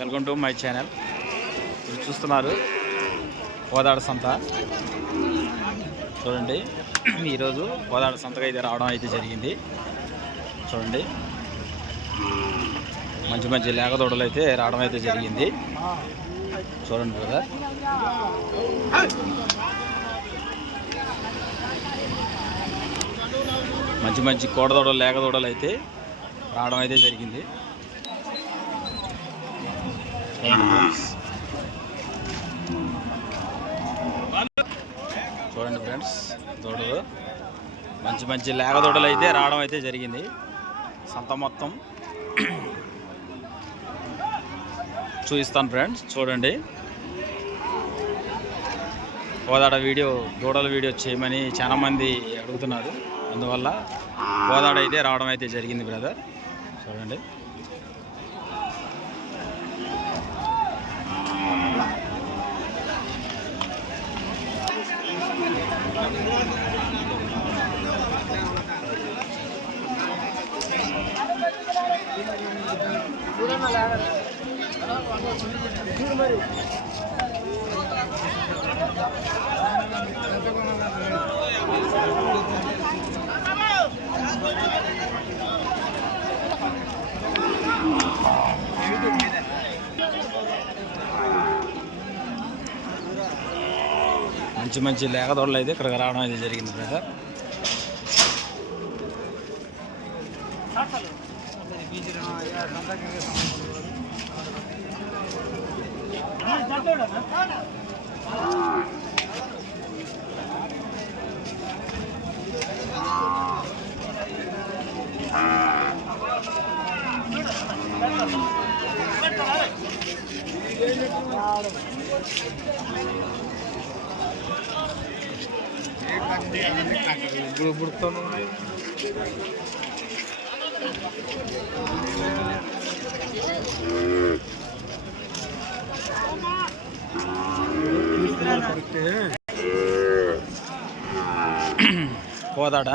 Welcome to my channel. మీరు చూస్తున్నారు కోదాడ సంత. చూడండి, ఈరోజు కోదాడ సంతగా అయితే రావడం అయితే జరిగింది. చూడండి, మంచి మంచి లేగదోడలు అయితే రావడం అయితే జరిగింది. చూడండి బ్రదర్, మంచి మంచి కోడదోడలు లేగదోడలు అయితే రావడం అయితే జరిగింది. చూడండి ఫ్రెండ్స్, దూడలు మంచి మంచి లేగదోడలు అయితే రావడం అయితే జరిగింది. సంత మొత్తం చూపిస్తాను ఫ్రెండ్స్. చూడండి, కోదాడ దూడల వీడియో చేయమని చాలామంది అడుగుతున్నారు. అందువల్ల కోదాడ అయితే రావడం అయితే జరిగింది బ్రదర్. చూడండి, మంచి మంచి లేగదోడలు అయితే ఇక్కడికి రావడం అయితే జరిగింది బ్రదర్. కోదాడ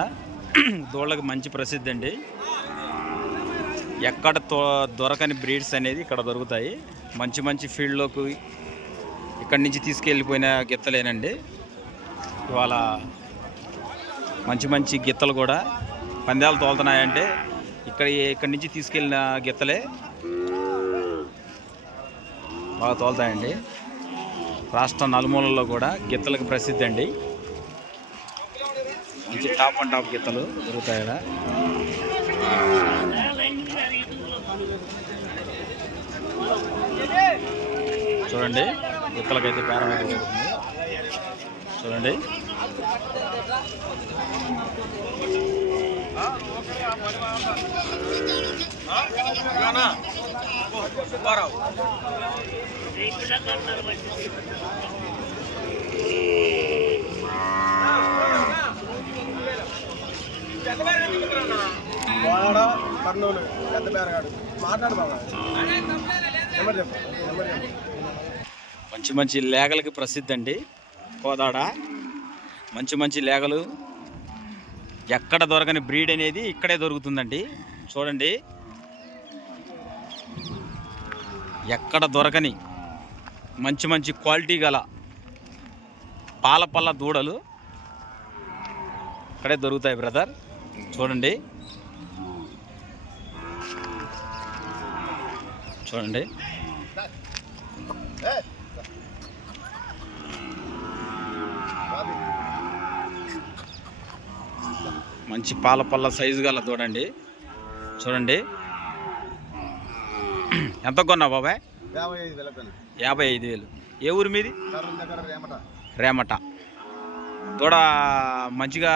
దూళ్ళకి మంచి ప్రసిద్ధి అండి. ఎక్కడ దొరకని బ్రీడ్స్ అనేది ఇక్కడ దొరుకుతాయి. మంచి మంచి ఫీల్డ్లోకి ఇక్కడి నుంచి తీసుకెళ్ళిపోయిన గిత్తలేనండి. ఇవాళ మంచి మంచి గిత్తలు కూడా పందాలు తోలుతున్నాయంటే ఇక్కడి నుంచి తీసుకెళ్ళిన గిత్తలే బాగా తోలుతాయండి. రాష్ట్ర నలుమూలల్లో కూడా గిత్తలకు ప్రసిద్ధి అండి. మంచి టాప్ అండ్ టాప్ గిత్తలు దొరుకుతాయి కదా. చూడండి, గిత్తలకైతే బేరం అయితే జరుగుతుంది. చూడండి, కర్నూలు పెద్ద బేరగాడు మాట్లాడు బాబా. మంచి మంచి లేగలకి ప్రసిద్ధి అండి కోదాడ. మంచి మంచి లేగలు ఎక్కడ దొరకని బ్రీడ్ అనేది ఇక్కడే దొరుకుతుందండి. చూడండి, ఎక్కడ దొరకని మంచి మంచి క్వాలిటీ గల పాలపల్ల దూడలు ఇక్కడే దొరుకుతాయి బ్రదర్. చూడండి, చూడండి, మంచి పాలపల్ల సైజు గల దూడండి. చూడండి, ఎంత కొన్నా బాబాయ్? 55,000. ఏ ఊరు మీది? రేమట. దూడ మంచిగా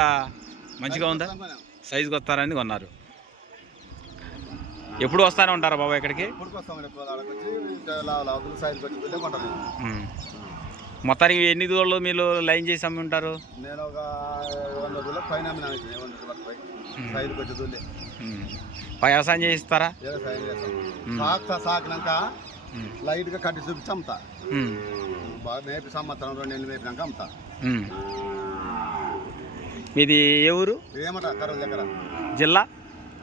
ఉందా? సైజుకి వస్తారని కొన్నారు. ఎప్పుడు వస్తానే ఉంటారా బాబాయ్ ఇక్కడికి? మొత్తానికి ఎన్ని దూడలు మీరు లైన్ చేసి అమ్మి ఉంటారు? నేను ఒక 100 పైన వ్యవసాయం చేయిస్తారా? సాకినాక లైట్ గా కట్టి చూపించి అమ్ముతా. మేపి సంవత్సరం 2 నెలలు మేపినాక అమ్ముతా. మీది ఏ ఊరు? ఏమట కర్నూలు దగ్గర. జిల్లా?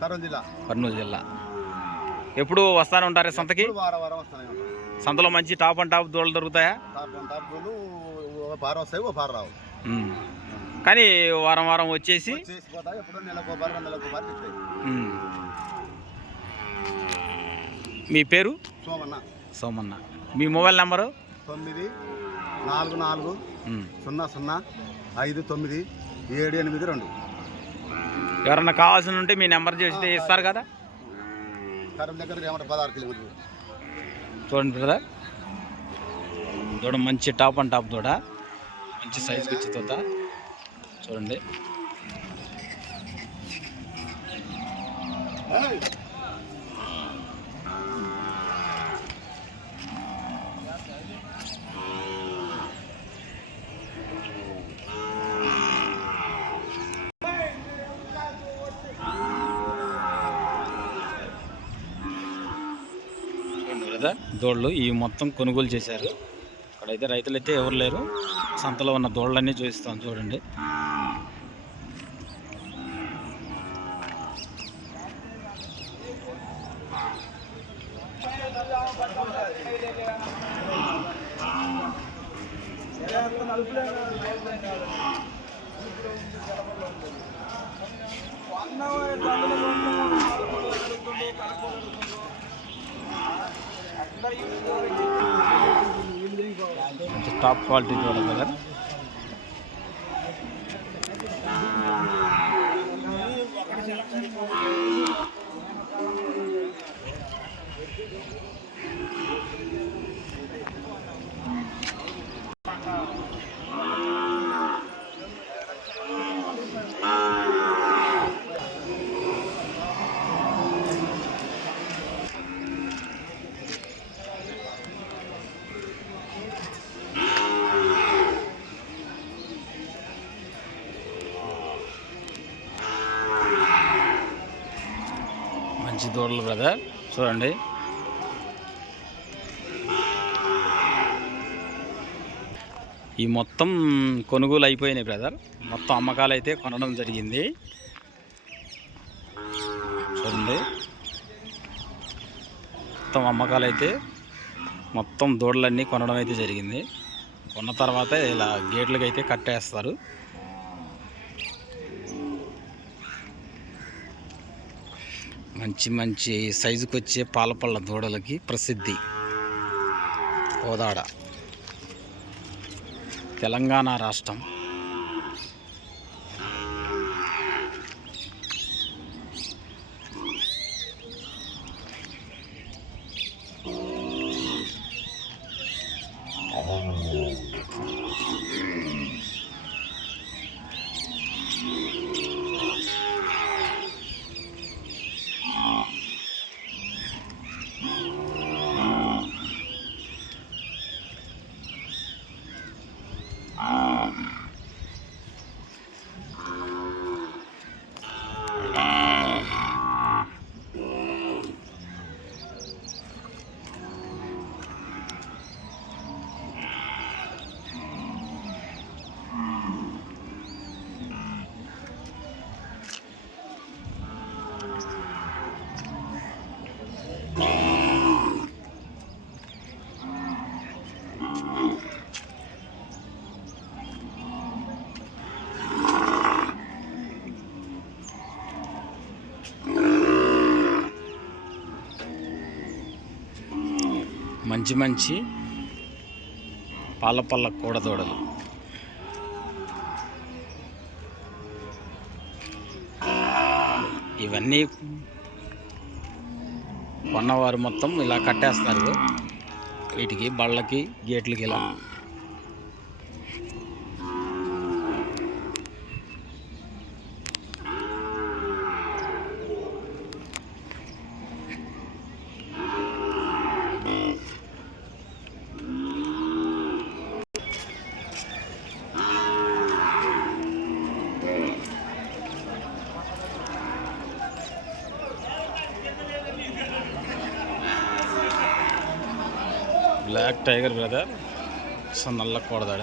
కర్నూలు జిల్లా. కర్నూలు జిల్లా. ఎప్పుడు వస్తానే ఉంటారా సంతకి? వారం వారం వస్తానే ఉంటాం. సంతలో మంచి టాప్ అండ్ టాప్ దూడలు దొరుకుతాయా? టాప్ దూడలు ఒక పార వస్తాయి, ఒక పార రావు. కానీ వారం వారం వచ్చేసి పోతాయి. ఎప్పుడో నెలకు ఒక పార, 2 నెలలకు ఒక పార చెప్తాయి. మీ పేరు? సోమన్న. సోమన్న. మీ మొబైల్ నెంబరు? 94400595882. ఎవరన్నా కావాల్సి ఉంటే మీ నెంబర్ చేస్తే ఇస్తారు కదా? కరం దగ్గర 16 కిలోమీటర్లు. చూడండి బ్రదర్, దూడ మంచి టాప్ అండ్ టాప్ దూడ, మంచి సైజుకి వచ్చి తోత చూడండి. దూడలు ఇవి మొత్తం కొనుగోలు చేశారు. ఇక్కడైతే రైతులు అయితే ఎవరు లేరు. సంతలో ఉన్న దూడలన్నీ చూపిస్తాం చూడండి. టాప్ క్వాలిటీ చూడాలి కదా. మంచి దూడలు బ్రదర్ చూడండి. ఈ మొత్తం కొనుగోలు అయిపోయినాయి బ్రదర్. మొత్తం అమ్మకాలు అయితే కొనడం జరిగింది చూడండి. మొత్తం అమ్మకాలు అయితే మొత్తం దూడలన్నీ కొనడం అయితే జరిగింది. కొన్న తర్వాత ఇలా గేట్లకి అయితే కట్టేస్తారు. మంచి మంచి సైజుకి వచ్చే పాలపళ్ళ దూడలకి ప్రసిద్ధి కోదాడ, తెలంగాణ రాష్ట్రం. మంచి మంచి పాలపల్ల కూడదూడలు. ఇవన్నీ కొన్నవారు మొత్తం ఇలా కట్టేస్తారు వీటికి, బళ్ళకి, గేట్లకి. ఇలా బ్లాక్ టైగర్ బ్రదర్, సో నల్ల కూడదాడ.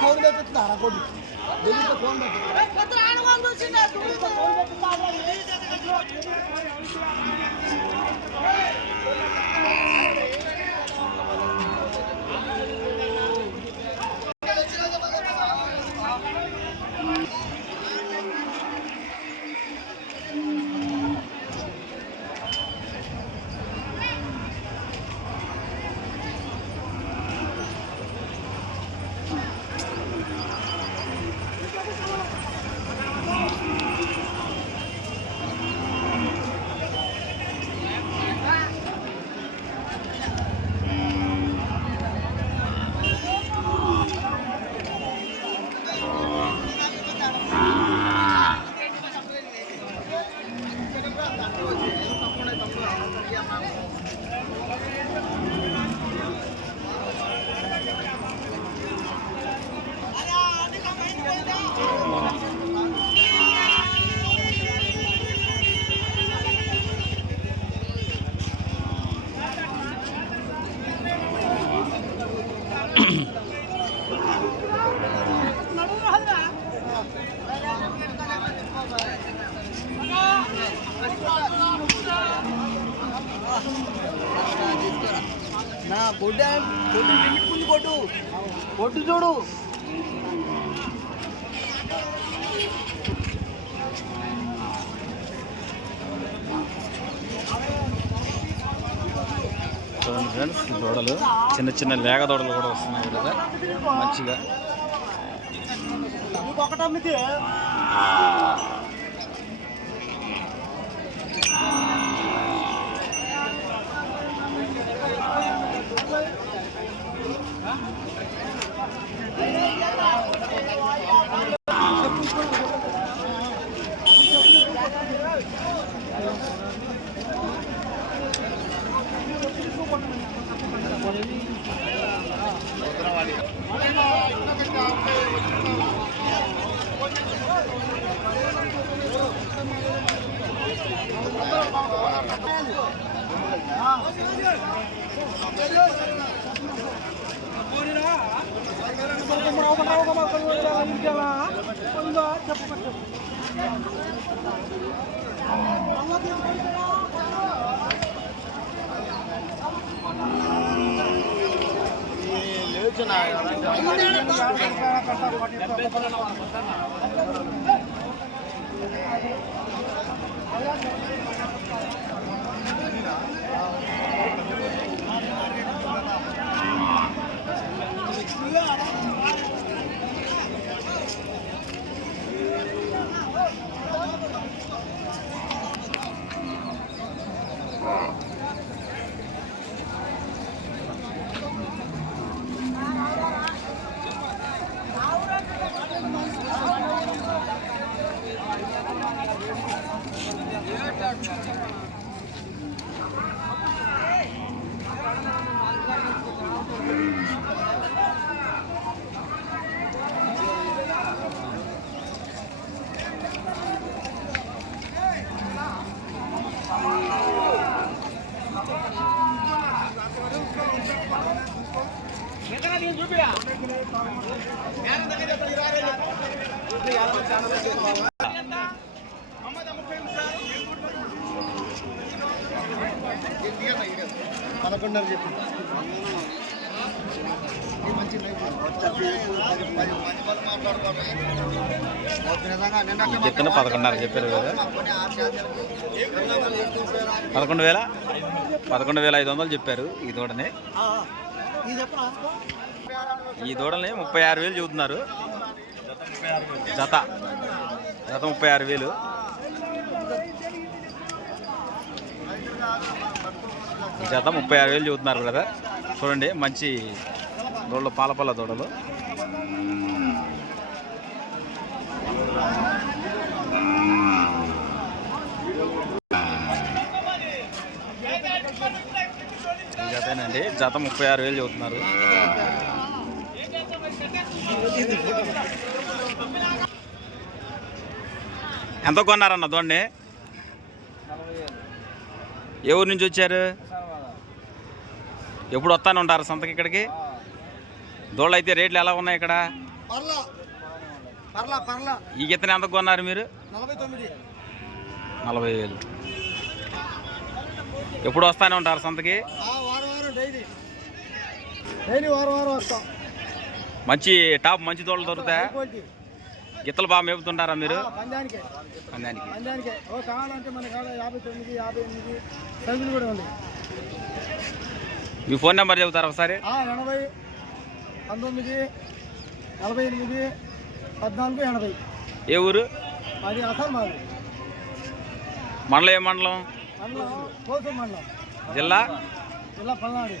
ఫోన్ పెట్టుతున్నా కొద్ది ఫోన్ నా బొడ్డు లిమిట్ ముందు బొడ్డు చూడు. చూడండి ఫ్రెండ్స్, ఈ దూడలు చిన్న చిన్న లేగ దూడలు కూడా వస్తున్నాయి కదా మంచిగా. చెప్తున్నా 11,500 చెప్పారు కదా. 11,500 చెప్పారు ఈ దూడని. ఈ దూడని 36,000 చెబుతున్నారు. జత 36,000. ఈ జత 36,000 చెబుతున్నారు బ్రదర్. చూడండి మంచి దూడలు, పాలపల్ల దూడలు. ఈ జతేనండి, జత 36,000 చెబుతున్నారు. ఎంత కొన్నారన్న దోడ్ని? ఏ ఊరు నుంచి వచ్చారు? ఎప్పుడు వస్తానే ఉంటారు సంతకి ఇక్కడికి? దోళ్ళు అయితే రేట్లు ఎలా ఉన్నాయి ఇక్కడ? ఈ గిత్తని ఎంత కొన్నారు మీరు? 40,000. ఎప్పుడు వస్తానే ఉంటారు సంతకి? మంచి టాప్ మంచి దోళ్ళు దొరుకుతాయా? గిత్తలు బాగా మేపుతుంటారా మీరు? పందానికి మీ ఫోన్ నెంబర్ చెబుతారా ఒకసారి? 80 19 48 14 80. ఏ ఊరు? అది అసలు మాది. మండలం ఏ మండలం? మండలం కోసూరు మండలం, జిల్లా పల్నాడు.